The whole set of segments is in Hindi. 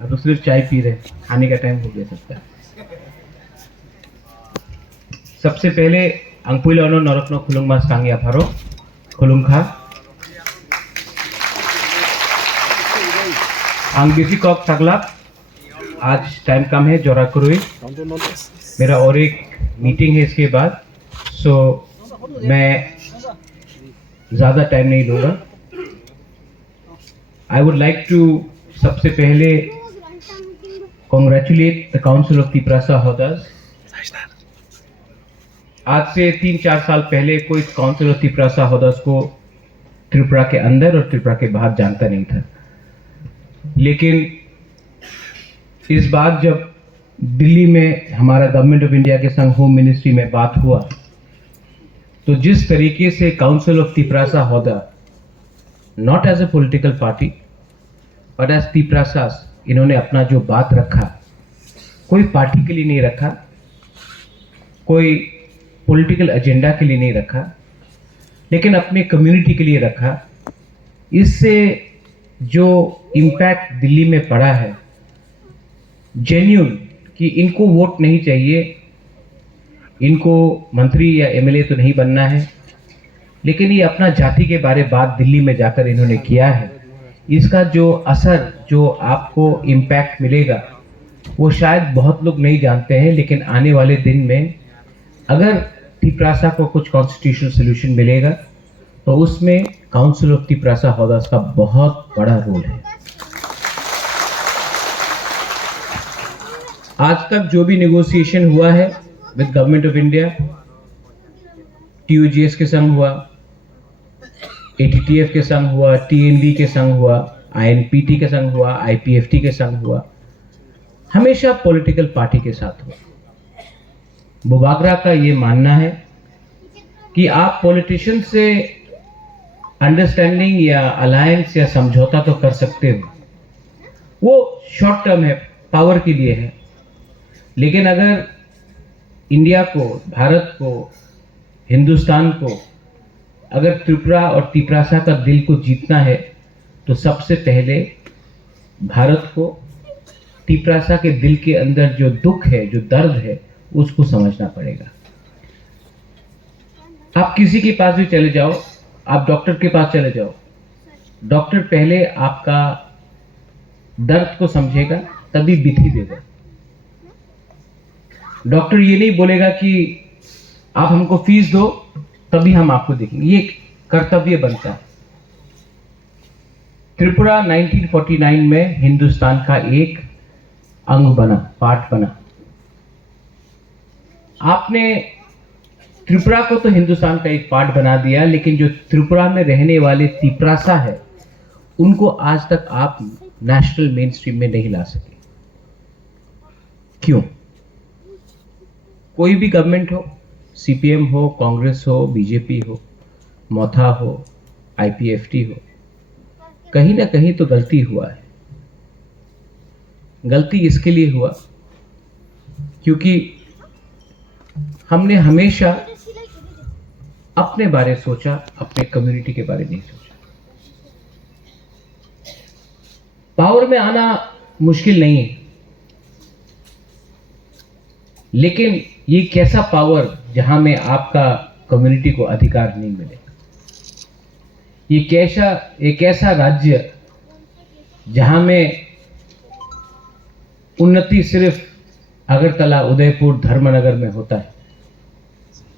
अब तो सिर्फ चाय पी रहे, खाने का टाइम हो गया सकता है। सबसे पहले अंगपुइलानो नरकनो खुलुंगमास कांगिया फारो खुलुंगखा आंग बिसी कॉक तगला। आज टाइम कम है, जोरा करुई मेरा और एक मीटिंग है इसके बाद, सो मैं ज़्यादा टाइम नहीं लूँगा। आई वुड लाइक टू सबसे पहले congratulate the council of Tiprasa Hodas. आज से 3-4 साल पहले कोई काउंसिल ऑफ तिपरासा हॉदर्स को त्रिपुरा के अंदर और त्रिपुरा के बाहर जानता नहीं था, लेकिन इस बार जब दिल्ली में हमारा गवर्नमेंट ऑफ इंडिया के संग होम मिनिस्ट्री में बात हुआ, तो जिस तरीके से council of Tiprasa Hoda not as a political party but as Tiprasas इन्होंने अपना जो बात रखा, कोई पार्टी के लिए नहीं रखा, कोई पॉलिटिकल एजेंडा के लिए नहीं रखा, लेकिन अपने कम्युनिटी के लिए रखा। इससे जो इम्पैक्ट दिल्ली में पड़ा है जेन्युइन, कि इनको वोट नहीं चाहिए, इनको मंत्री या एमएलए तो नहीं बनना है, लेकिन ये अपना जाति के बारे बात दिल्ली में जाकर इन्होंने किया है। इसका जो असर, जो आपको इम्पैक्ट मिलेगा, वो शायद बहुत लोग नहीं जानते हैं, लेकिन आने वाले दिन में अगर तिपरासा को कुछ कॉन्स्टिट्यूशनल सोल्यूशन मिलेगा तो उसमें काउंसिल ऑफ तिपरासा हॉदर्स का बहुत बड़ा रोल है। आज तक जो भी नेगोशिएशन हुआ है विद गवर्नमेंट ऑफ इंडिया, टीयूजीएस के संग हुआ, एटीटीएफ के संग हुआ, टीएनबी के संग हुआ, आईएनपीटी के संग हुआ, आईपीएफटी के संग हुआ, हमेशा पॉलिटिकल पार्टी के साथ हुआ। बुबागरा का ये मानना है कि आप पॉलिटिशियन से अंडरस्टैंडिंग या अलायंस या समझौता तो कर सकते हो, वो शॉर्ट टर्म है, पावर के लिए है, लेकिन अगर इंडिया को, भारत को, हिंदुस्तान को अगर त्रिपुरा और तिपरासा का दिल को जीतना है तो सबसे पहले भारत को तिपरासा के दिल के अंदर जो दुख है, जो दर्द है, उसको समझना पड़ेगा। आप किसी के पास भी चले जाओ, आप डॉक्टर के पास चले जाओ, डॉक्टर पहले आपका दर्द को समझेगा, तभी विधि देगा। डॉक्टर ये नहीं बोलेगा कि आप हमको फीस दो तभी हम आपको देखेंगे, ये कर्तव्य बनता है। त्रिपुरा 1949 में हिंदुस्तान का एक अंग बना, पार्ट बना। आपने त्रिपुरा को तो हिंदुस्तान का एक पार्ट बना दिया, लेकिन जो त्रिपुरा में रहने वाले तिपरासा है, उनको आज तक आप नेशनल मेन स्ट्रीम में नहीं ला सके। क्यों? कोई भी गवर्नमेंट हो, सीपीएम हो, कांग्रेस हो, बीजेपी हो, मोथा हो, आईपीएफटी हो, कहीं ना कहीं तो गलती हुआ है। गलती इसके लिए हुआ क्योंकि हमने हमेशा अपने बारे सोचा, अपने कम्युनिटी के बारे नहीं सोचा। पावर में आना मुश्किल नहीं है, लेकिन ये कैसा पावर जहां में आपका कम्युनिटी को अधिकार नहीं मिले, एक ऐसा राज्य जहां में उन्नति सिर्फ अगरतला, उदयपुर, धर्मनगर में होता है,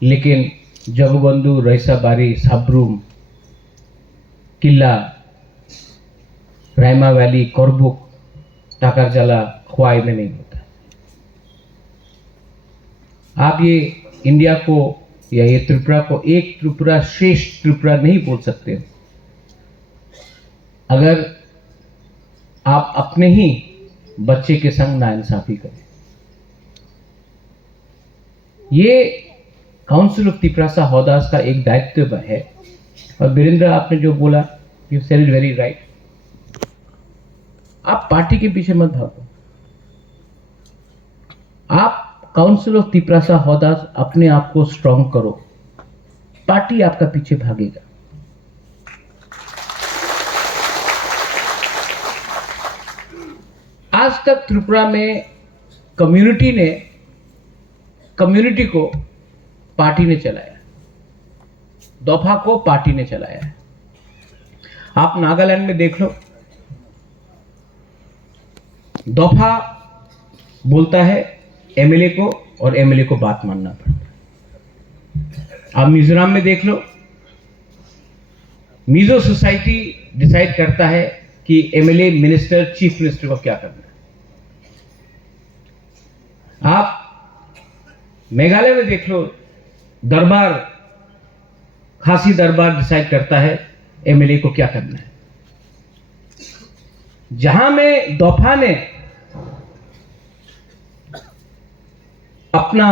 लेकिन जगबंधु, रईसाबारी, साब्रूम, किला, रायमा वैली, कोरबुक, टाकरजला, ख्वाई में नहीं होता। आप ये इंडिया को या ये त्रिपुरा को एक त्रिपुरा श्रेष्ठ त्रिपुरा नहीं बोल सकते अगर आप अपने ही बच्चे के संग नाइंसाफी करें। ये काउंसिल ऑफ तिपरासा हॉदर्स का एक दायित्व है। और वीरेंद्र, आपने जो बोला, you said it very right. आप पार्टी के पीछे मत भागो, आप काउंसिल ऑफ तिपरासा हॉदर्स अपने आप को स्ट्रांग करो, पार्टी आपका पीछे भागेगा। आज तक त्रिपुरा में कम्युनिटी को पार्टी ने चलाया, दोफा को पार्टी ने चलाया है। आप नागालैंड में देख लो, दोफा बोलता है एमएलए को और एमएलए को बात मानना पड़ता है। आप मिजोरम में देख लो, मिजो सोसाइटी डिसाइड करता है कि एमएलए मिनिस्टर चीफ मिनिस्टर को क्या करना है। आप मेघालय में देख लो, दरबार, खासी दरबार डिसाइड करता है एमएलए को क्या करना है। जहां में दोफा ने अपना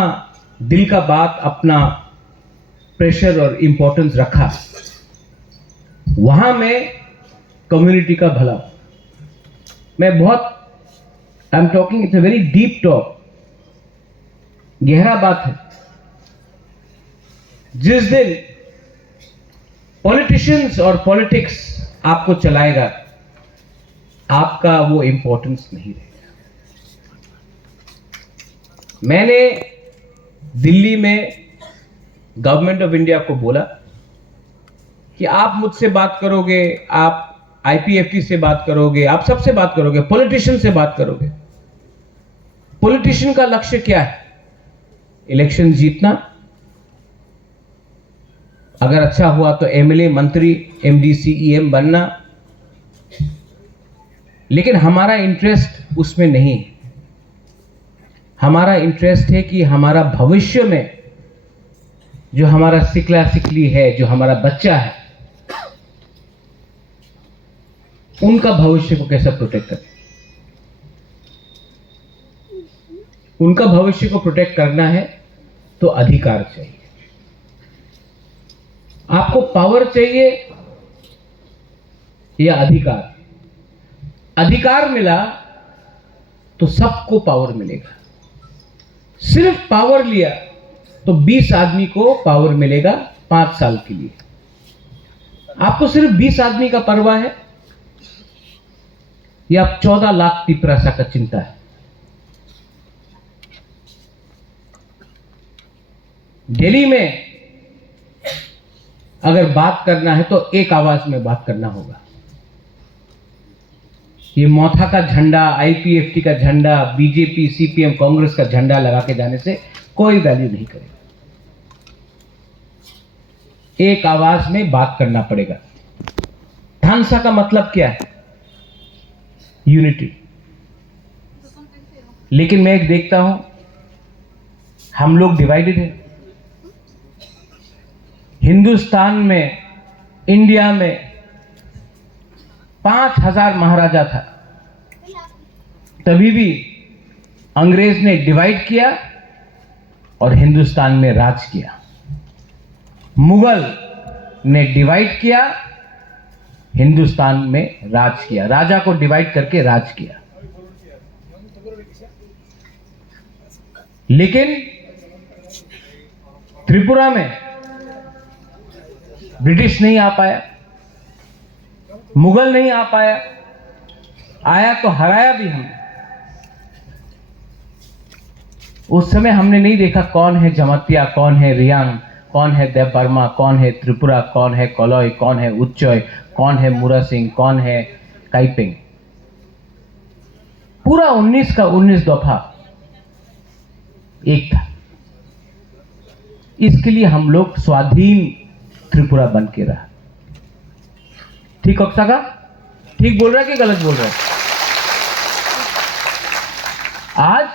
दिल का बात, अपना प्रेशर और इंपॉर्टेंस रखा, वहां में कम्युनिटी का भला। मैं बहुत I am talking, it's a very deep talk, गहरा बात है। जिस दिन पॉलिटिशियंस और पॉलिटिक्स आपको चलाएगा, आपका वो इंपॉर्टेंस नहीं रहेगा। मैंने दिल्ली में गवर्नमेंट ऑफ इंडिया को बोला कि आप मुझसे बात करोगे, आप आईपीएफटी से बात करोगे, आप सबसे बात करोगे, पॉलिटिशियन से बात करोगे। पॉलिटिशियन का लक्ष्य क्या है? इलेक्शन जीतना, अगर अच्छा हुआ तो एमएलए, मंत्री, एमडी, सीईएम बनना। लेकिन हमारा इंटरेस्ट उसमें नहीं है। हमारा इंटरेस्ट है कि हमारा भविष्य में जो हमारा सिकला सिकली है, जो हमारा बच्चा है, उनका भविष्य को कैसे प्रोटेक्ट करें। उनका भविष्य को प्रोटेक्ट करना है तो अधिकार चाहिए। आपको पावर चाहिए या अधिकार? अधिकार मिला तो सबको पावर मिलेगा। सिर्फ पावर लिया तो 20 आदमी को पावर मिलेगा 5 साल के लिए। आपको सिर्फ 20 आदमी का परवाह है या 14 लाख तिपरासा का चिंता है? दिल्ली में अगर बात करना है तो एक आवाज में बात करना होगा। ये मौथा का झंडा, आईपीएफटी का झंडा, बीजेपी, सीपीएम, कांग्रेस का झंडा लगा के जाने से कोई वैल्यू नहीं करेगा। एक आवाज में बात करना पड़ेगा। थानसा का मतलब क्या है? यूनिटी। लेकिन मैं एक देखता हूं, हम लोग डिवाइडेड हैं। हिंदुस्तान में, इंडिया में 5000 महाराजा था, तभी भी अंग्रेज ने डिवाइड किया और हिंदुस्तान में राज किया। मुगल ने डिवाइड किया, हिंदुस्तान में राज किया। राजा को डिवाइड करके राज किया। लेकिन त्रिपुरा में ब्रिटिश नहीं आ पाया, मुगल नहीं आ पाया, आया तो हराया भी हमने। उस समय हमने नहीं देखा कौन है जमातिया, कौन है रियांग, कौन है देव बर्मा, कौन है त्रिपुरा, कौन है कोलोई, कौन है उच्चय, कौन है मुरा सिंह, कौन है काइपिंग। पूरा 19 का 19 दफा एक था। इसके लिए हम लोग स्वाधीन त्रिपुरा बन के रहा। ठीक ओक्सागा? ठीक बोल रहा है कि गलत बोल रहा है? आज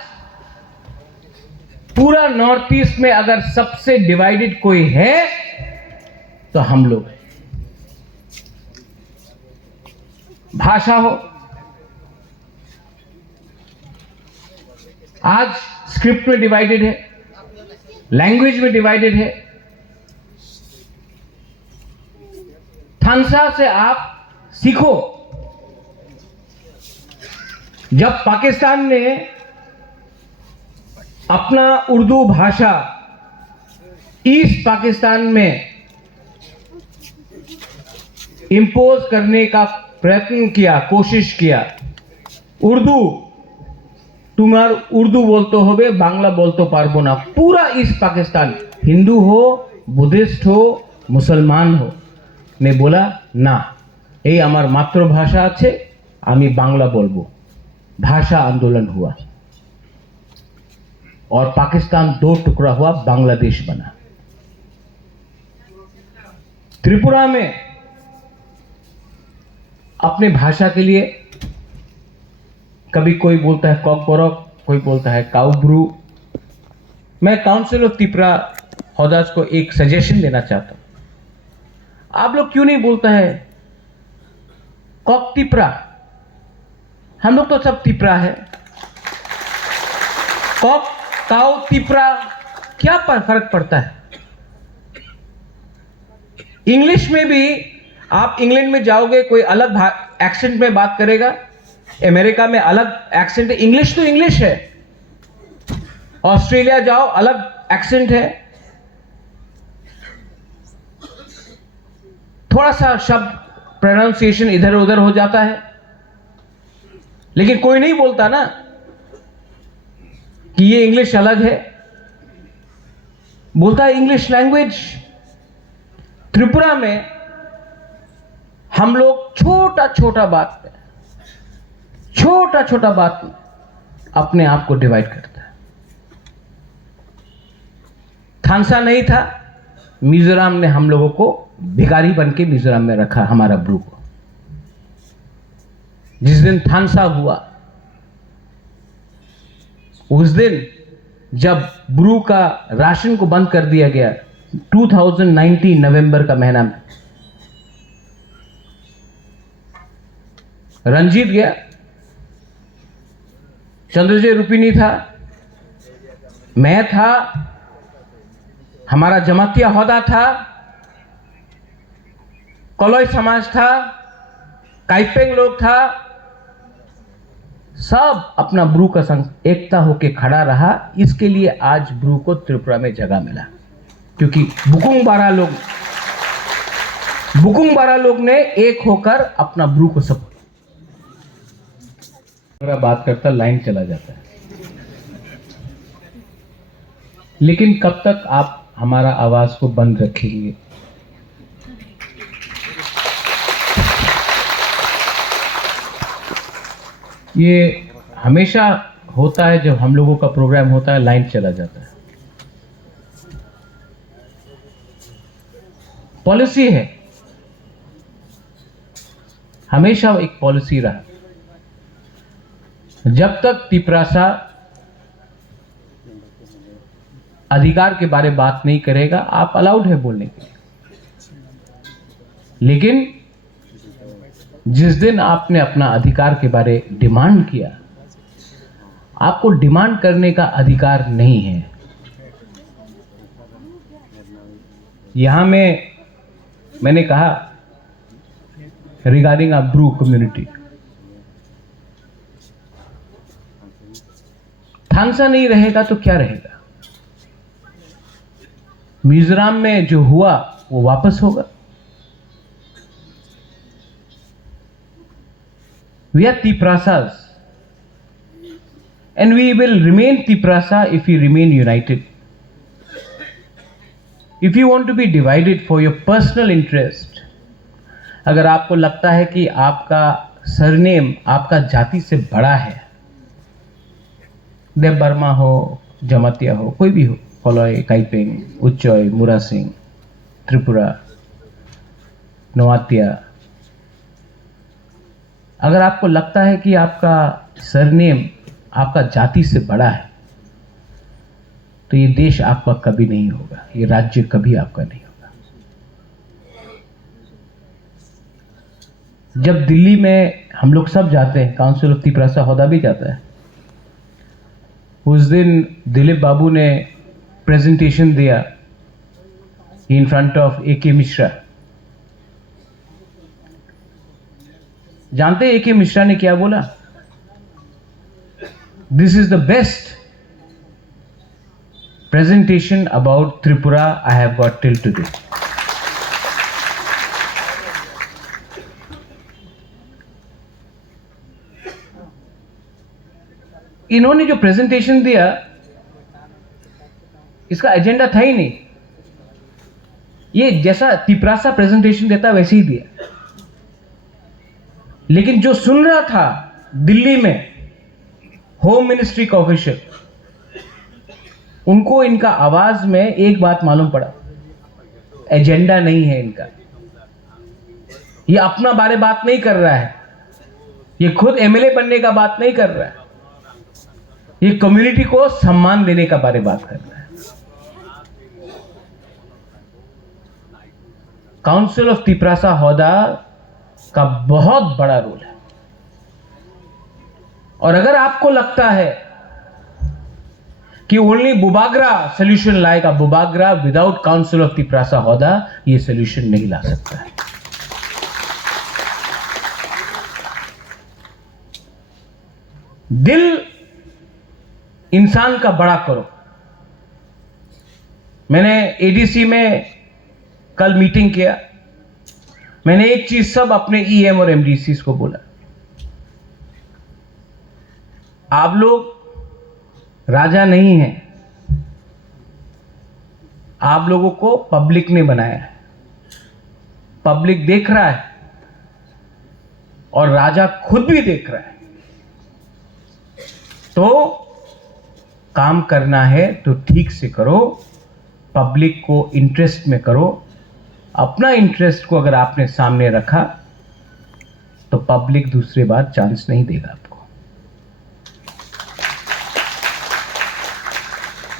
पूरा नॉर्थ ईस्ट में अगर सबसे डिवाइडेड कोई है तो हम लोग हैं। भाषा हो, आज स्क्रिप्ट में डिवाइडेड है, लैंग्वेज में डिवाइडेड है। थानसा से आप सीखो। जब पाकिस्तान ने अपना उर्दू भाषा ईस्ट पाकिस्तान में इंपोज करने का प्रयत्न किया, कोशिश किया, उर्दू तुम्हार उर्दू बोलते होवे बांग्ला बोलते पारबो ना। पूरा ईस्ट पाकिस्तान हिंदू हो बुद्धिस्ट हो मुसलमान हो ने बोला ना এই আমার মাতৃভাষা আছে আমি বাংলা বলবো। भाषा आंदोलन हुआ और पाकिस्तान दो टुकड़ा हुआ, बांग्लादेश बना। त्रिपुरा में अपने भाषा के लिए कभी कोई बोलता है कॉकबरक, कोई बोलता है काउब्रू। मैं काउंसिल ऑफ त्रिपुरा हौदास को एक सजेशन देना चाहता हूं। आप लोग क्यों नहीं बोलता है कॉक तिपरा? हम लोग तो सब तिपरा है। कॉक काउ तिपरा क्या फर्क पड़ता है? इंग्लिश में भी आप इंग्लैंड में जाओगे कोई अलग एक्सेंट में बात करेगा, अमेरिका में अलग एक्सेंट है। इंग्लिश तो इंग्लिश है। ऑस्ट्रेलिया जाओ अलग एक्सेंट है, थोड़ा सा शब्द प्रोनाउंसिएशन इधर उधर हो जाता है, लेकिन कोई नहीं बोलता ना कि ये इंग्लिश अलग है, बोलता है इंग्लिश लैंग्वेज। त्रिपुरा में हम लोग छोटा छोटा बात में अपने आप को डिवाइड करता है। थानसा नहीं था, मिजोरम ने हम लोगों को भिखारी बन के मिजोरम में रखा, हमारा ब्रू को। जिस दिन थानसा हुआ उस दिन जब ब्रू का राशन को बंद कर दिया गया 2019 नवंबर का महीना में, रंजीत गया, चंद्रजय रुपिनी था, मैं था, हमारा जमातिया हौदा था, कलोई समाज था, काइपेंग लोग था, सब अपना ब्रू का संग एकता होके खड़ा रहा। इसके लिए आज ब्रू को त्रिपुरा में जगह मिला, क्योंकि बुकुंग बारा लोग ने एक होकर अपना ब्रू को सपोर्ट। अगर बात करता लाइन चला जाता है, लेकिन कब तक आप हमारा आवाज को बंद रखेंगे? ये हमेशा होता है, जब हम लोगों का प्रोग्राम होता है लाइन चला जाता है। पॉलिसी है, हमेशा एक पॉलिसी रहा। जब तक तिपरासा अधिकार के बारे में बात नहीं करेगा, आप अलाउड है बोलने के लिए। लेकिन जिस दिन आपने अपना अधिकार के बारे डिमांड किया, आपको डिमांड करने का अधिकार नहीं है। यहां में मैंने कहा रिगार्डिंग अ ब्रू कम्युनिटी, थानसा नहीं रहेगा तो क्या रहेगा? मिजोरम में जो हुआ वो वापस होगा। We are Tiprasas, and we will remain Tiprasa if we remain united. If you want to be divided for your personal interest, अगर आपको लगता है कि आपका सरनेम आपका जाति से बड़ा है, देव वर्मा हो, जमातिया हो, कोई भी हो, कलोई, काइपेंग, उच्चोय, मुरा सिंह, त्रिपुरा, नोआतिया, अगर आपको लगता है कि आपका सरनेम आपका जाति से बड़ा है, तो ये देश आपका कभी नहीं होगा, ये राज्य कभी आपका नहीं होगा। जब दिल्ली में हम लोग सब जाते हैं, काउंसिल ऑफ त्रिपुरा हौदा भी जाता है, उस दिन दिलीप बाबू ने प्रेजेंटेशन दिया in front of A K. Mishra. जानते हैं ए.के. मिश्रा ने क्या बोला? This is the best presentation about Tripura I have got till today. इन्होंने जो प्रेजेंटेशन दिया इसका एजेंडा था ही नहीं। ये जैसा तिपरासा प्रेजेंटेशन देता वैसे ही दिया, लेकिन जो सुन रहा था दिल्ली में होम मिनिस्ट्री का ऑफिशियल, उनको इनका आवाज में एक बात मालूम पड़ा, एजेंडा नहीं है इनका। ये अपना बारे बात नहीं कर रहा है, ये खुद एमएलए बनने का बात नहीं कर रहा है, ये कम्युनिटी को सम्मान देने का बारे बात कर रहा है। काउंसिल ऑफ तिपरासा हौदा का बहुत बड़ा रोल है, और अगर आपको लगता है कि ओनली बुबागरा सोल्यूशन लाएगा, Bubagra without council of Tiprasa Hoda ये सोल्यूशन नहीं ला सकता है। दिल इंसान का बड़ा करो। मैंने एडीसी में कल मीटिंग किया, मैंने एक चीज सब अपने ईएम और एमडीसी को बोला, आप लोग राजा नहीं हैं, आप लोगों को पब्लिक ने बनाया है, पब्लिक देख रहा है और राजा खुद भी देख रहा है। तो काम करना है तो ठीक से करो, पब्लिक को इंटरेस्ट में करो। अपना इंटरेस्ट को अगर आपने सामने रखा तो पब्लिक दूसरी बार चांस नहीं देगा आपको।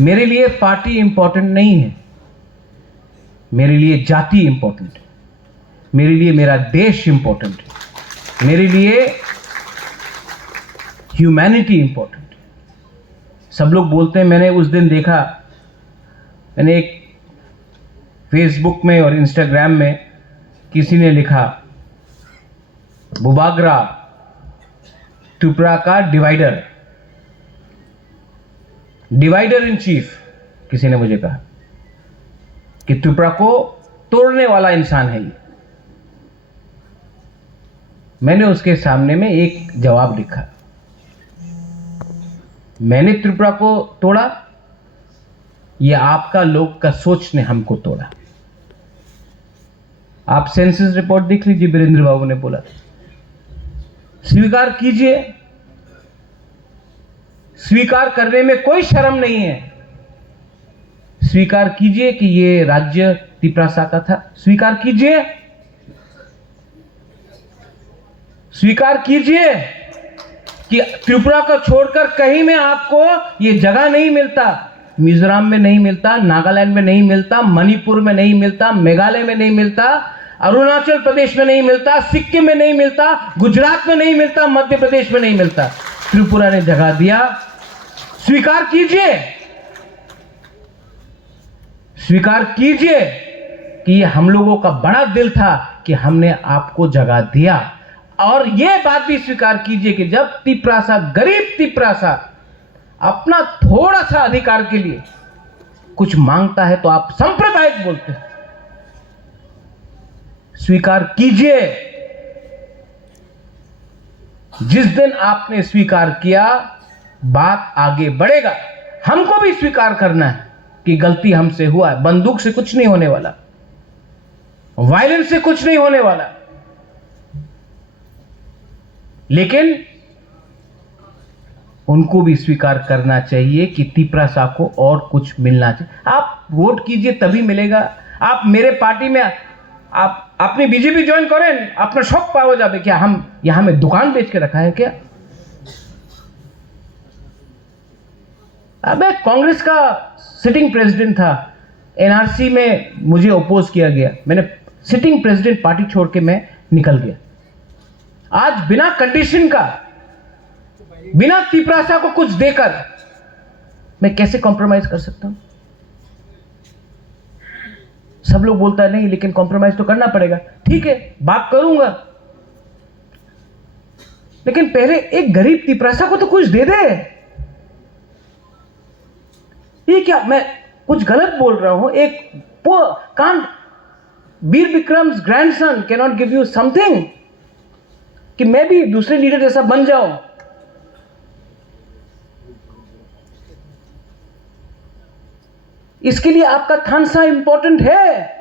मेरे लिए पार्टी इंपॉर्टेंट नहीं है, मेरे लिए जाति इंपॉर्टेंट है, मेरे लिए मेरा देश इंपॉर्टेंट है, मेरे लिए ह्यूमैनिटी इंपॉर्टेंट है। सब लोग बोलते हैं, मैंने उस दिन देखा, मैंने एक फेसबुक में और इंस्टाग्राम में किसी ने लिखा, बुबागरा त्रिपुरा का डिवाइडर इन चीफ। किसी ने मुझे कहा कि त्रिपुरा को तोड़ने वाला इंसान है ये। मैंने उसके सामने में एक जवाब लिखा, मैंने त्रिपुरा को तोड़ा, ये आपका लोग का सोच ने हमको तोड़ा। आप सेंसस रिपोर्ट देख लीजिए, वीरेंद्र बाबू ने बोला, स्वीकार कीजिए, स्वीकार करने में कोई शर्म नहीं है। स्वीकार कीजिए कि ये राज्य तिपरासा का था, स्वीकार कीजिए, स्वीकार कीजिए कि त्रिपुरा को छोड़कर कहीं में आपको ये जगह नहीं मिलता। मिजोरम में नहीं मिलता, नागालैंड में नहीं मिलता, मणिपुर में नहीं मिलता, मेघालय में नहीं मिलता, अरुणाचल प्रदेश में नहीं मिलता, सिक्किम में नहीं मिलता, गुजरात में नहीं मिलता, मध्य प्रदेश में नहीं मिलता। त्रिपुरा ने जगह दिया, स्वीकार कीजिए, स्वीकार कीजिए कि ये हम लोगों का बड़ा दिल था कि हमने आपको जगह दिया। और यह बात भी स्वीकार कीजिए कि जब तिपरासा, गरीब तिपरासा अपना थोड़ा सा अधिकार के लिए कुछ मांगता है तो आप सांप्रदायिक बोलते हैं। स्वीकार कीजिए, जिस दिन आपने स्वीकार किया बात आगे बढ़ेगा। हमको भी स्वीकार करना है कि गलती हमसे हुआ है। बंदूक से कुछ नहीं होने वाला, वायलेंस से कुछ नहीं होने वाला, लेकिन उनको भी स्वीकार करना चाहिए कि तिपरासा को और कुछ मिलना चाहिए। आप वोट कीजिए तभी मिलेगा। आप मेरे पार्टी में आप अपनी बीजेपी ज्वाइन करें, अपना शौक पाओ जाए। क्या हम यहां में दुकान बेच के रखा है क्या? अबे कांग्रेस का सिटिंग प्रेसिडेंट था, एनआरसी में मुझे अपोज किया गया, मैंने सिटिंग प्रेसिडेंट पार्टी छोड़ के मैं निकल गया। आज बिना कंडीशन का, बिना तिपरासा को कुछ देकर मैं कैसे कॉम्प्रोमाइज कर सकता हूं? सब लोग बोलता है नहीं, लेकिन कॉम्प्रोमाइज तो करना पड़ेगा। ठीक है, बात करूंगा, लेकिन पहले एक गरीब तिपरासा को तो कुछ दे दे। ये क्या, मैं कुछ गलत बोल रहा हूं? एक can't Veer Vikram's grandson can not give you something कि मैं भी दूसरे लीडर जैसा बन जाऊं? इसके लिए आपका थानसा इंपॉर्टेंट है।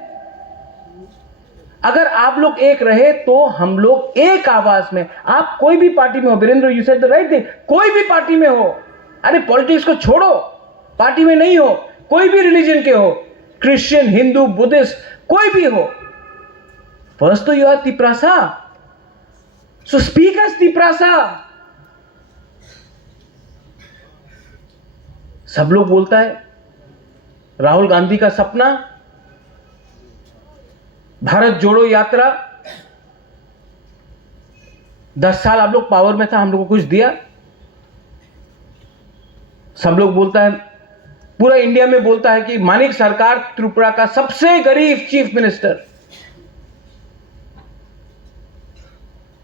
अगर आप लोग एक रहे तो हम लोग एक आवाज में, आप कोई भी पार्टी में हो, Virendra you said the right thing, कोई भी पार्टी में हो, अरे पॉलिटिक्स को छोड़ो, पार्टी में नहीं हो, कोई भी रिलीजन के हो, क्रिश्चियन, हिंदू, बुद्धिस्ट, कोई भी हो, फर्स्ट तो you are Tiprasa, so speak as Tiprasa. सब लोग बोलता है राहुल गांधी का सपना, भारत जोड़ो यात्रा, 10 साल आप लोग पावर में था, हम लोग को कुछ दिया। सब लोग बोलता है, पूरा इंडिया में बोलता है कि मानिक सरकार त्रिपुरा का सबसे गरीब चीफ मिनिस्टर,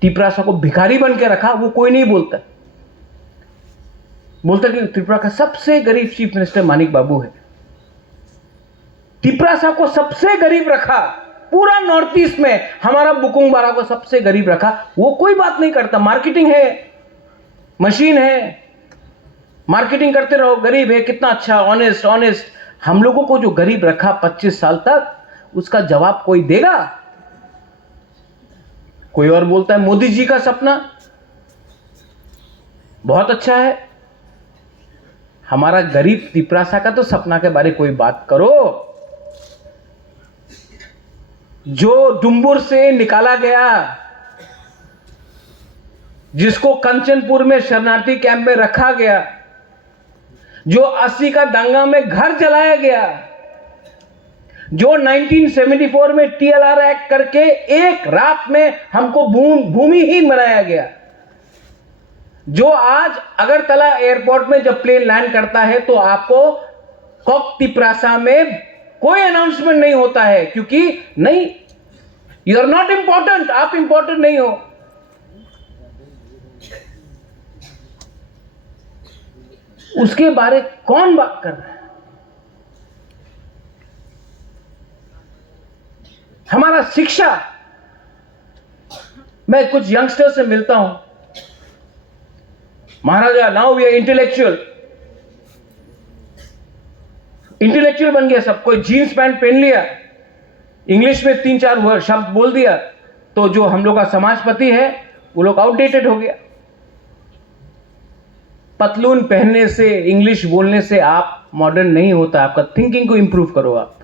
त्रिपुरा को भिखारी बन के रखा, वो कोई नहीं बोलता। बोलता कि त्रिपुरा का सबसे गरीब चीफ मिनिस्टर मानिक बाबू है। त्रिपुरा को सबसे गरीब रखा, पूरा नॉर्थ ईस्ट में हमारा बुकुंग बारा को सबसे गरीब रखा, वो कोई बात नहीं करता। मार्केटिंग है, मशीन है, मार्केटिंग करते रहो, गरीब है कितना अच्छा, ऑनेस्ट ऑनेस्ट। हम लोगों को जो गरीब रखा 25 साल तक, उसका जवाब कोई देगा? कोई और बोलता है मोदी जी का सपना बहुत अच्छा है, हमारा गरीब त्रिपुरा का तो सपना के बारे कोई बात करो। जो डुम्बुर से निकाला गया, जिसको कंचनपुर में शरणार्थी कैंप में रखा गया, जो 80 का दंगा में घर जलाया गया, जो 1974 में TLR एक्ट करके एक रात में हमको भूमिहीन बनाया गया, जो आज अगरतला एयरपोर्ट में जब प्लेन लैंड करता है तो आपको कोक तिपरासा में कोई अनाउंसमेंट नहीं होता है, क्योंकि नहीं, यू आर नॉट इंपॉर्टेंट, आप इंपॉर्टेंट नहीं हो। उसके बारे कौन बात कर रहा है? हमारा शिक्षा, मैं कुछ यंगस्टर से मिलता हूं, महाराजा नाउ वी आर इंटेलेक्चुअल बन गया सब, कोई जीन्स पैंट पहन लिया, इंग्लिश में 3-4 वर्ड शब्द बोल दिया, तो जो हम लोग का समाजपति है वो लोग आउटडेटेड हो गया। पतलून पहनने से, इंग्लिश बोलने से आप मॉडर्न नहीं होता, आपका थिंकिंग को इंप्रूव करो आप।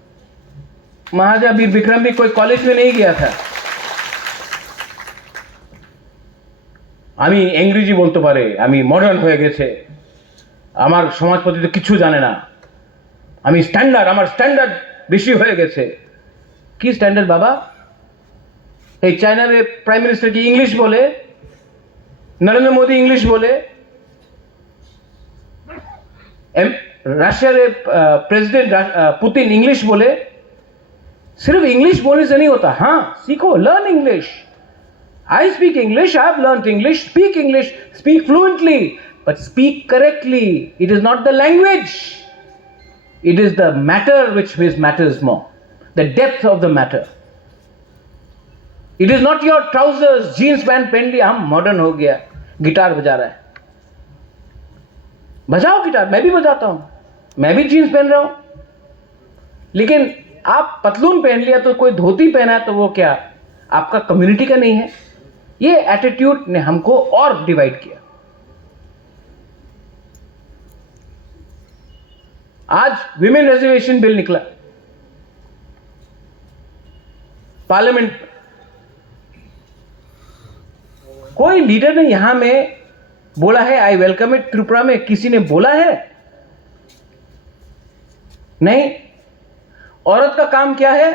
महाराजा वीर विक्रम भी कोई कॉलेज में नहीं गया था, আমি ইংরেজি বলতে পারে, আমি মডার্ন হয়ে গেছে, আমার সমাজপতি তো কিছু জানে না, আমি স্ট্যান্ডার্ড, আমার স্ট্যান্ডার্ড বেশি হয়ে গেছে। কি স্ট্যান্ডার্ড বাবা? এই চায়নার প্রাইম মিনিস্টার কি इंग्लिश बोले, नरेंद्र मोदी इंग्लिश बोले, रशिया के प्रेसिडेंट पुतिन इंग्लिश बोले। सिर्फ इंग्लिश बोलने से नहीं होता, हाँ सीखो, learn English. I speak English, I have learned English, speak fluently, but speak correctly. It is not the language, it is the matter which matters more, the depth of the matter. It is not your trousers, jeans pant पहन लिया, हम मॉडर्न हो गया, गिटार बजा रहा है, बजाओ गिटार, मैं भी बजाता हूं, मैं भी जीन्स पहन रहा हूं, लेकिन आप पतलून पहन लिया तो कोई धोती पहना है तो वो क्या आपका कम्युनिटी का नहीं है? ये एटीट्यूड ने हमको और डिवाइड किया। आज विमेन रिजर्वेशन बिल निकला पार्लियामेंट, कोई लीडर ने यहां में बोला है आई वेलकम इट? त्रिपुरा में किसी ने बोला है? नहीं। औरत का काम क्या है?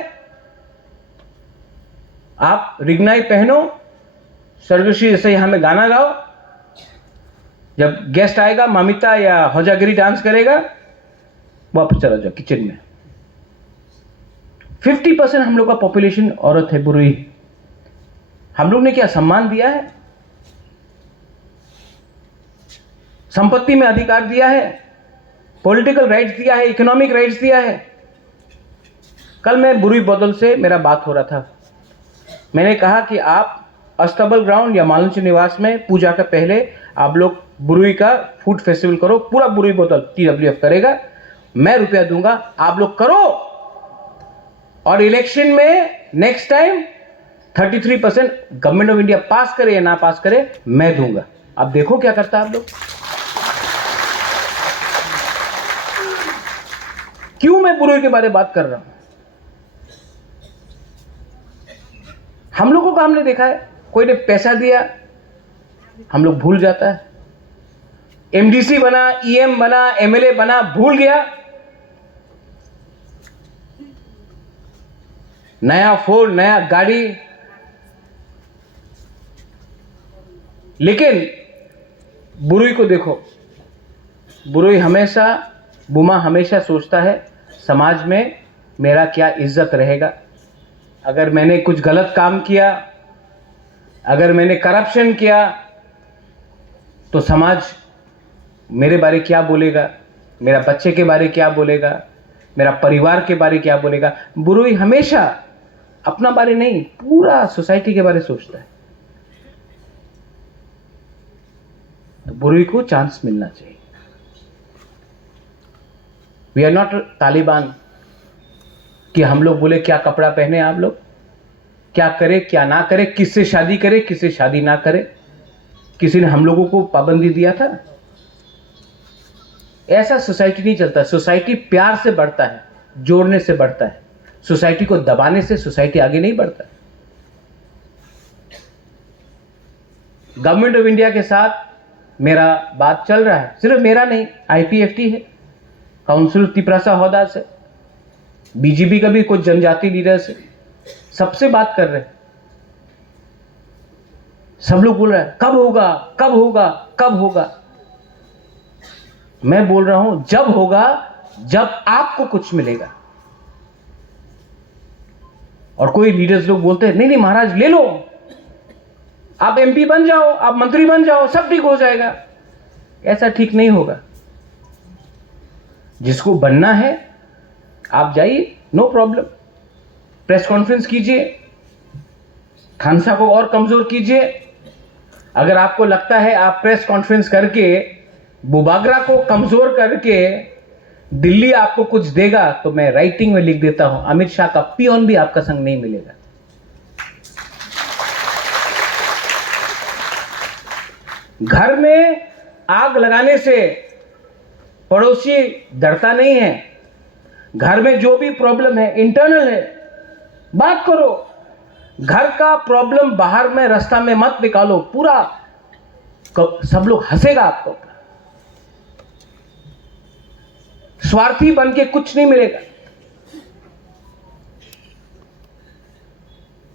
आप रिगनाई पहनो, सरगोशी जैसे यहां में गाना गाओ, जब गेस्ट आएगा मामिता या होजागिरी डांस करेगा, वापस चला जाओ किचन में। 50% हम लोग का पॉपुलेशन औरत है, बुरी। हम लोग ने क्या सम्मान दिया है? संपत्ति में अधिकार दिया है, पॉलिटिकल राइट्स दिया है, इकोनॉमिक राइट्स दिया है। कल मैं बुरुई बदल से मेरा बात हो रहा था, मैंने कहा कि आप अस्तबल ग्राउंड या मालंच निवास में पूजा का पहले आप लोग बुरुई का फूड फेस्टिवल करो, पूरा बुरुई बोतल TWF करेगा, मैं रुपया दूंगा, आप लोग करो, और इलेक्शन में next time 33% government of India pass करे या ना पास करे, मैं दूंगा। अब देखो क्या करता है आप लोग। क्यों मैं बुराई के बारे में बात कर रहा हूं? हम लोगों का हमने देखा है, कोई ने पैसा दिया, हम लोग भूल जाता है। एमडीसी बना, ईएम बना, एमएलए बना, भूल गया। नया फोन, नया गाड़ी, लेकिन बुरुई को देखो। बुरुई हमेशा, बुमा हमेशा सोचता है समाज में मेरा क्या इज्जत रहेगा। अगर मैंने कुछ गलत काम किया, अगर मैंने करप्शन किया, तो समाज मेरे बारे क्या बोलेगा, मेरा बच्चे के बारे क्या बोलेगा, मेरा परिवार के बारे क्या बोलेगा। बुरुई हमेशा अपना बारे नहीं, पूरा सोसाइटी के बारे सोचता है। तो बुरुई को चांस मिलना चाहिए। वी आर नॉट तालिबान कि हम लोग बोले क्या कपड़ा पहने, आप लोग क्या करे क्या ना करे, किससे शादी करे किससे शादी ना करे। किसी ने हम लोगों को पाबंदी दिया था? ऐसा सोसाइटी नहीं चलता। सोसाइटी प्यार से बढ़ता है, जोड़ने से बढ़ता है। सोसाइटी को दबाने से सोसाइटी आगे नहीं बढ़ता। गवर्नमेंट ऑफ इंडिया के साथ मेरा बात चल रहा है, सिर्फ मेरा नहीं, आईपीएफटी है, काउंसिल तिपरासा हौदा से, बीजेपी का भी कुछ जनजाति लीडर से, सबसे बात कर रहे हैं। सब लोग बोल रहे हैं कब होगा कब होगा कब होगा। मैं बोल रहा हूं जब होगा, जब आपको कुछ मिलेगा। और कोई लीडर्स लोग बोलते हैं नहीं नहीं महाराज ले लो, आप एमपी बन जाओ, आप मंत्री बन जाओ, सब ठीक हो जाएगा। ऐसा ठीक नहीं होगा। जिसको बनना है आप जाइए, नो प्रॉब्लम, प्रेस कॉन्फ्रेंस कीजिए, खानसा को और कमजोर कीजिए। अगर आपको लगता है आप प्रेस कॉन्फ्रेंस करके बुबागरा को कमजोर करके दिल्ली आपको कुछ देगा, तो मैं राइटिंग में लिख देता हूं, अमित शाह का पियोन भी आपका संग नहीं मिलेगा। घर में आग लगाने से पड़ोसी डरता नहीं है। घर में जो भी प्रॉब्लम है इंटरनल है, बात करो। घर का प्रॉब्लम बाहर में रास्ता में मत निकालो, पूरा सब लोग हंसेगा आपको। स्वार्थी बन के कुछ नहीं मिलेगा।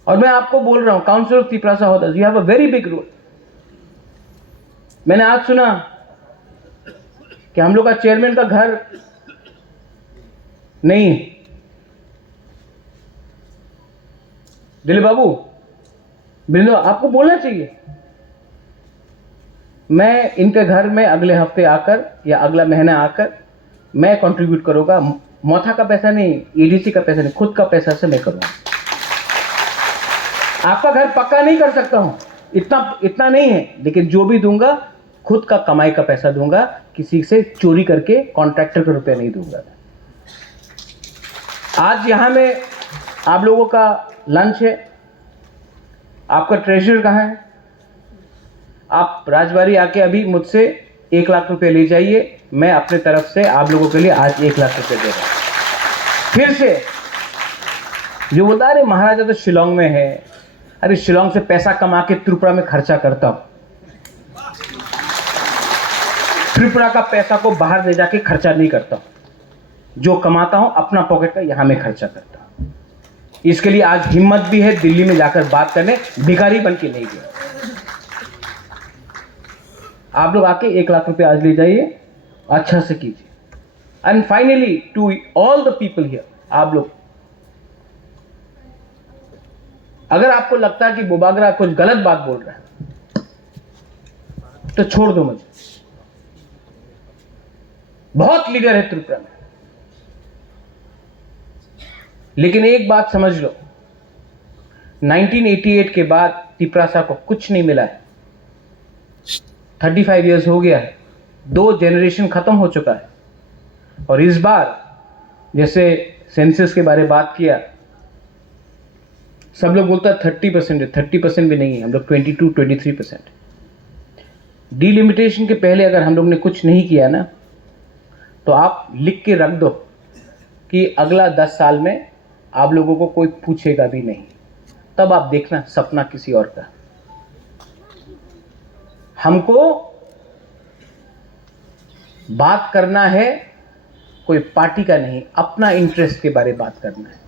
और मैं आपको बोल रहा हूं, council of Tiprasa Hoda, you have a very big role. मैंने आज सुना कि हम लोग का चेयरमैन का घर नहीं है। दिलीप बाबू, बिंदु आपको बोलना चाहिए। मैं इनके घर में अगले हफ्ते आकर या अगला महीना आकर मैं कंट्रीब्यूट करूंगा। मोथा का पैसा नहीं, एडीसी का पैसा नहीं, खुद का पैसा से मैं करूंगा। आपका घर पक्का नहीं कर सकता हूं, इतना नहीं है, लेकिन जो भी दूंगा खुद का कमाई का पैसा दूंगा, किसी से चोरी करके कॉन्ट्रैक्टर का रुपया नहीं दूंगा। आज यहां में आप लोगों का लंच है, आपका ट्रेजर कहाँ है? आप राजबाड़ी आके अभी मुझसे 1 लाख रुपए ले जाइए। मैं अपने तरफ से आप लोगों के लिए आज 1 लाख रुपए दे रहा हूं। फिर से जो बोलता है अरे महाराजा तो शिलोंग में है, अरे शिलोंग से पैसा कमा के त्रिपुरा में खर्चा करता हूं। त्रिपुरा का पैसा को बाहर ले जाके खर्चा नहीं करता हूं, जो कमाता हूं अपना पॉकेट का यहां में खर्चा करता हूं। इसके लिए आज हिम्मत भी है दिल्ली में जाकर बात करने, भिखारी बन के नहीं गया। आप लोग आके 1 लाख रुपए आज ले जाइए, अच्छा से कीजिए। And finally to all the people here, आप लोग अगर आपको लगता है कि बुबागरा कुछ गलत बात बोल रहा है तो छोड़ दो मुझे। बहुत लीडर है त्रिपुरा में, लेकिन एक बात समझ लो, 1988 के बाद तिपरासा को कुछ नहीं मिला है। 35 इयर्स हो गया है, 2 जनरेशन खत्म हो चुका है। और इस बार जैसे सेंसस के बारे में बात किया, सब लोग बोलता है 30% है, 30% भी नहीं है, हम लोग 22-23%। डिलिमिटेशन के पहले अगर हम लोग ने कुछ नहीं किया ना, तो आप लिख के रख दो कि अगला 10 साल में आप लोगों को कोई पूछेगा भी नहीं, तब आप देखना सपना किसी और का। हमको बात करना है कोई पार्टी का नहीं, अपना इंटरेस्ट के बारे में बात करना है।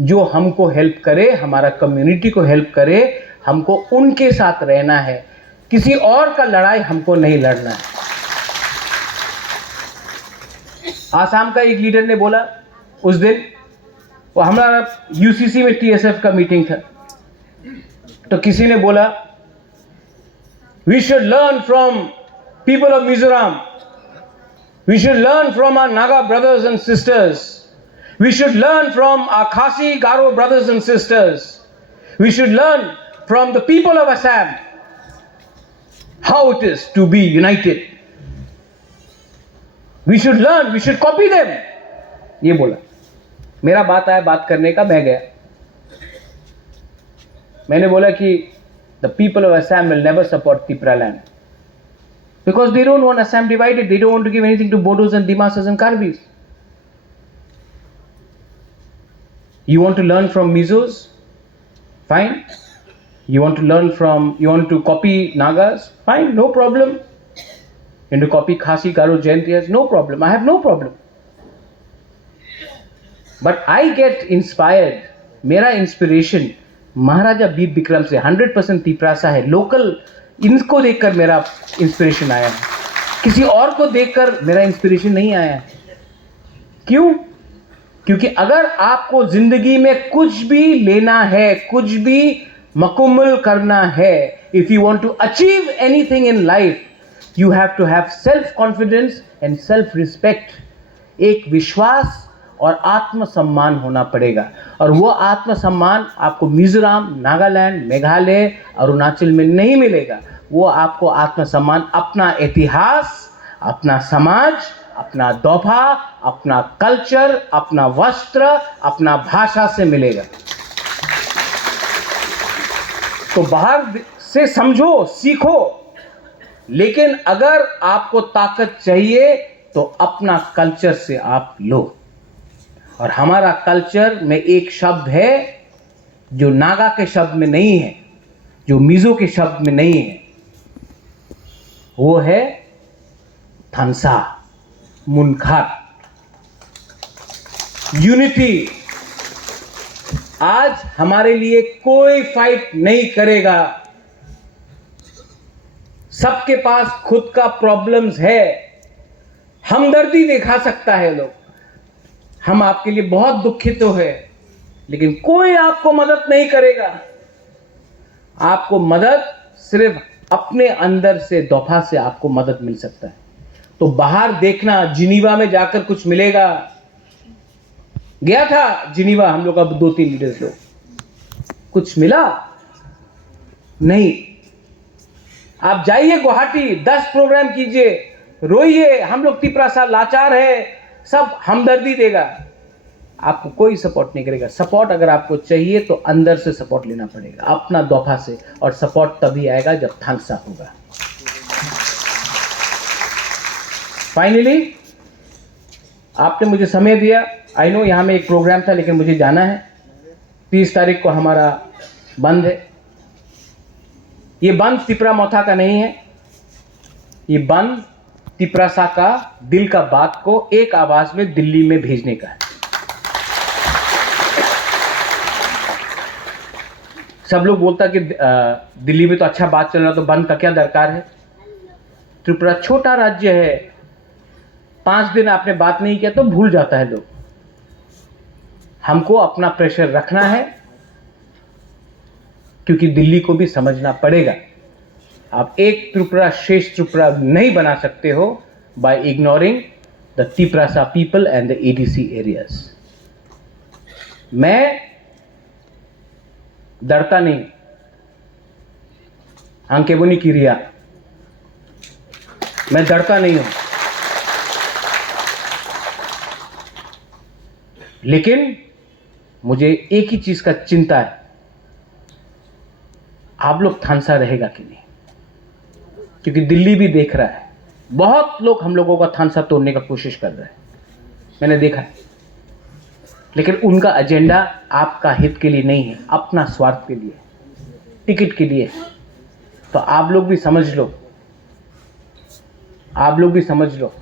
जो हमको हेल्प करे, हमारा कम्युनिटी को हेल्प करे, हमको उनके साथ रहना है, किसी और का लड़ाई हमको नहीं लड़ना है। आसाम का एक लीडर ने बोला उस दिन, वो हमारा यूसीसी में टीएसएफ का मीटिंग था, तो किसी ने बोला we should learn from people of Mizoram, we should learn from our Naga brothers and sisters, we should learn from our Khasi Garo brothers and sisters, we should learn from the people of Assam how it is to be united, we should learn, we should copy them. ये बोला। मेरा बात आया बात करने का, मैं गया, मैंने बोला कि the people of Assam will never support Tripura land because they don't want Assam divided, they don't want to give anything to Bodos and Dimasas and Karbis. You want to learn from Mizos? Fine. You want to copy Nagas? Fine, no problem. You want to copy Khasi, Garo, Jaintiyas? No problem. I have no problem. But I get inspired. मेरा इंस्पिरेशन महाराजा वीर विक्रम से 100% तिपरासा है, लोकल, इनको देखकर मेरा इंस्पिरेशन आया है, किसी और को देखकर मेरा इंस्पिरेशन नहीं आया है। क्यों? क्योंकि अगर आपको जिंदगी में कुछ भी लेना है, कुछ भी मुकम्मल करना है, if you want to achieve anything in life, you have to have self confidence and self respect. एक विश्वास और आत्मसम्मान होना पड़ेगा, और वो आत्मसम्मान आपको मिजोरम, नागालैंड, मेघालय, अरुणाचल में नहीं मिलेगा। वो आपको आत्मसम्मान अपना इतिहास, अपना समाज, अपना दोफा, अपना कल्चर, अपना वस्त्र, अपना भाषा से मिलेगा। तो बाहर से समझो, सीखो, लेकिन अगर आपको ताकत चाहिए तो अपना कल्चर से आप लो। और हमारा कल्चर में एक शब्द है जो नागा के शब्द में नहीं है, जो मिजो के शब्द में नहीं है, वो है थंसा, मुनखार, यूनिटी। आज हमारे लिए कोई फाइट नहीं करेगा, सबके पास खुद का प्रॉब्लम्स है, हमदर्दी दिखा सकता है लोग, हम आपके लिए बहुत दुखित तो है, लेकिन कोई आपको मदद नहीं करेगा। आपको मदद सिर्फ अपने अंदर से, दोफा से आपको मदद मिल सकता है। तो बाहर देखना, जिनीवा में जाकर कुछ मिलेगा। गया था जिनीवा हम लोग का 2-3 लीडर्स लोग, कुछ मिला नहीं। आप जाइए गुवाहाटी, 10 प्रोग्राम कीजिए, रोइए, हम लोग तिपरासा लाचार है, सब हमदर्दी देगा, आपको कोई सपोर्ट नहीं करेगा। सपोर्ट अगर आपको चाहिए तो अंदर से सपोर्ट लेना पड़ेगा, अपना दोफा से, और सपोर्ट तभी आएगा जब थंसा होगा। फाइनली आपने मुझे समय दिया, आई नो यहाँ में एक प्रोग्राम था लेकिन मुझे जाना है। 30 तारीख को हमारा बंद है। ये बंद तिपरा मोथा का नहीं है, ये बंद तिपरासा का दिल का बात को एक आवाज में दिल्ली में भेजने का है। सब लोग बोलता कि दिल्ली में तो अच्छा बात चल रहा, तो बंद का क्या दरकार है। त्रिपुरा छोटा राज्य है, 5 दिन आपने बात नहीं किया तो भूल जाता है लोग। हमको अपना प्रेशर रखना है, क्योंकि दिल्ली को भी समझना पड़ेगा। आप एक त्रिपुरा शेष त्रिपुरा नहीं बना सकते हो by ignoring the Tiprasa people and the ADC areas. मैं डरता नहीं, अंकेबुनी की रिया, मैं डरता नहीं हूं। लेकिन मुझे एक ही चीज का चिंता है, आप लोग थानसा रहेगा कि नहीं, क्योंकि दिल्ली भी देख रहा है, बहुत लोग हम लोगों का थानसा तोड़ने का कोशिश कर रहे हैं, मैंने देखा है। लेकिन उनका एजेंडा आपका हित के लिए नहीं है, अपना स्वार्थ के लिए, टिकट के लिए। तो आप लोग भी समझ लो, आप लोग भी समझ लो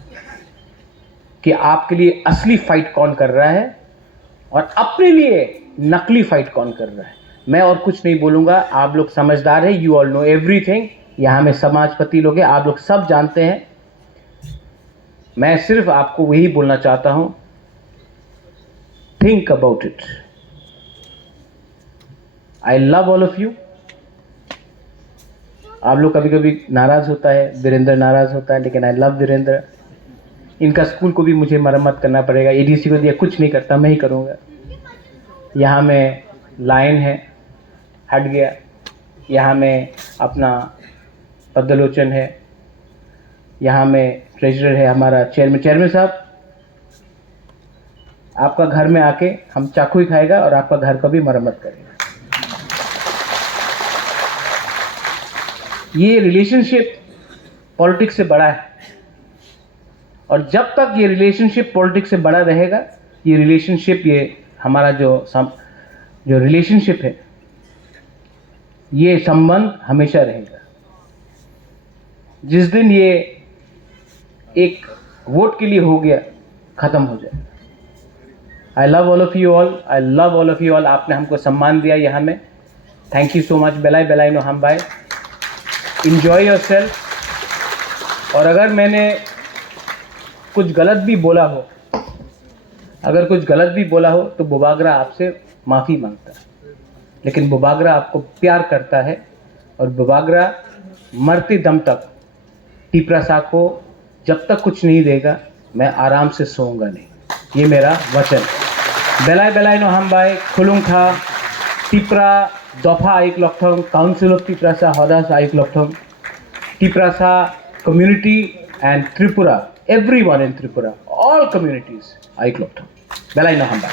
कि आपके लिए असली फाइट कौन कर रहा है और अपने लिए नकली फाइट कौन कर रहा है। मैं और कुछ नहीं बोलूंगा, आप लोग समझदार है, यू ऑल नो एवरीथिंग। यहाँ में समाजपति लोग हैं, आप लोग सब जानते हैं। मैं सिर्फ आपको यही बोलना चाहता हूं, think about it. I love all of you. आप लोग कभी कभी नाराज होता है, वीरेंद्र नाराज होता है, लेकिन आई लव वीरेंद्र। इनका स्कूल को भी मुझे मरम्मत करना पड़ेगा, एडीसी को दिया, कुछ नहीं करता, मैं ही करूँगा। यहाँ में लायन है, हट गया। यहाँ में अपना पद्मलोचन है, यहाँ में ट्रेजरर है हमारा चेयरमैन साहब। आपका घर में आके हम चाकू ही खाएगा और आपका घर का भी मरम्मत करेगा। ये रिलेशनशिप पॉलिटिक्स से बड़ा है, और जब तक ये रिलेशनशिप पॉलिटिक्स से बड़ा रहेगा, ये रिलेशनशिप, ये हमारा जो रिलेशनशिप है, ये संबंध हमेशा रहेगा। जिस दिन ये एक वोट के लिए हो गया, खत्म हो जाएगा। I love all of you all, I love all of you all. आपने हमको सम्मान दिया यहाँ में, थैंक यू सो मच। बेलाई नो हम बाय, इंजॉय योर सेल्फ। और अगर मैंने कुछ गलत भी बोला हो, तो बुबागरा आपसे माफ़ी मांगता है। लेकिन बुबागरा आपको प्यार करता है, और बुबागरा मरते दम तक टिपरा को जब तक कुछ नहीं देगा, मैं आराम से सोऊंगा नहीं, ये मेरा वचन। बेलाई नो हम बाय, खुलुंखा टिपरा दफा आइक लक्षण, काउंसिल ऑफ टिपरासा हदास आइक लक्षण, Tiprasa community and Tripura, everyone in Tripura, all communities, I looked. Belai no hamba.